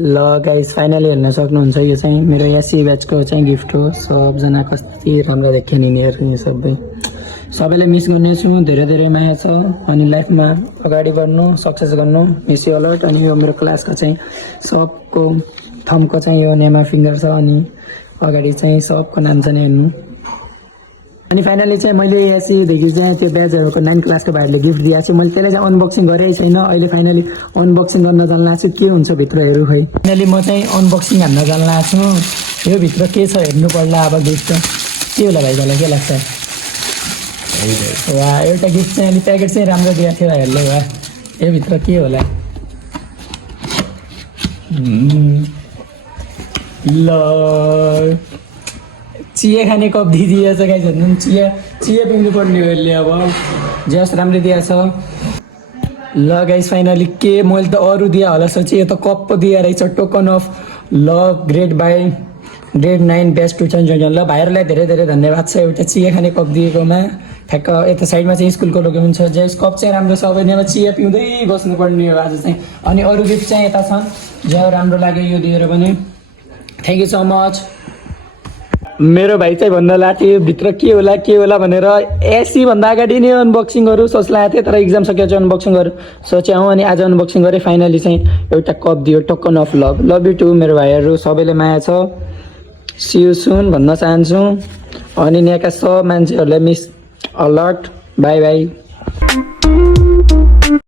ल guys finally हेर्न सक्नुहुन्छ यो चाहिँ मेरो एससी ब्याचको चाहिँ गिफ्ट हो। सबजना कति राम्रो देख्यो नि यिनीहरू सबै। सबैलाई मिस गर्नेछु, धेरै धेरै माया छ अनि लाइफमा अगाडि बढ्नु, सक्सेस गर्नु। Miss you alert. अनि यो मेरो क्लासको चाहिँ सबको थम्बको चाहिँ यो नेमा फिङ्गर छ अनि अगाडि चाहिँ सबको नाम छ नि हेर्नु। अनि फाइनली चाहिँ मैले एससीदेखि चाहिँ त्यो ब्याचहरूको 9 क्लासको भाइहरूले गिफ्ट दिएको छु। मैले त्यसलाई चाहिँ अनबक्सिङ गरेकै छैन। अहिले फाइनली अनबक्सिङ गर्न जान लाग्छु के हुन्छ भित्र हेरौँ खै। फाइनली म चाहिँ अनबक्सिङ हान्न जान लाग्छु। यो भित्र के छ हेर्नु पर्ला अब। गिफ्ट के होला भाइ, मलाई के लाग्छ? वा एउटा गिफ्ट चाहिँ अलि प्याकेट चाहिँ राम्रो दिएको थियो भाइहरूले। वा यो भित्र के होला? ल चिया खाने कप दिइदिएछ गाइस। हेर्नु चिया पिउनु पर्ने हो यसले। अब जस्ट राम्रो दिएछ। ल गाइस फाइनली के मैले त अरू दिए होला सोचेँ, यो त कप पो दिए रहेछ। Token of love grade by grade 9 best 2021। ल भाइहरूलाई धेरै धेरै धन्यवाद छ एउटा चिया खाने कप दिएकोमा। ठ्याक्क यता साइडमा चाहिँ स्कुलको लोगो पनि छ। जस कप चाहिँ राम्रो छ। अब यिनीमा चिया पिउँदै बस्नुपर्ने हो आज चाहिँ। अनि अरू गिफ्ट चाहिँ यता छन्। जो राम्रो लाग्यो यो दिएर पनि थ्याङ्क यू सो मच। मेरो भाइ चाहिँ भन्न लाग्थ्यो भित्र के होला भनेर। एससी भन्दा अगाडि नै अनबक्सिङ गरौँ सोच्लाएको थिएँ, तर इक्जाम सकेपछि अनबक्सिङ गरौँ सोचेँ हौ। अनि आज अनबक्सिङ गरेँ। फाइनली चाहिँ एउटा कप दियो, token of love. Love you too मेरो भाइहरू, सबैले माया छ। सी यु सुन भन्न चाहन्छु। अनि यहाँका सब मान्छेहरूलाई मिस अलर्ट। By by.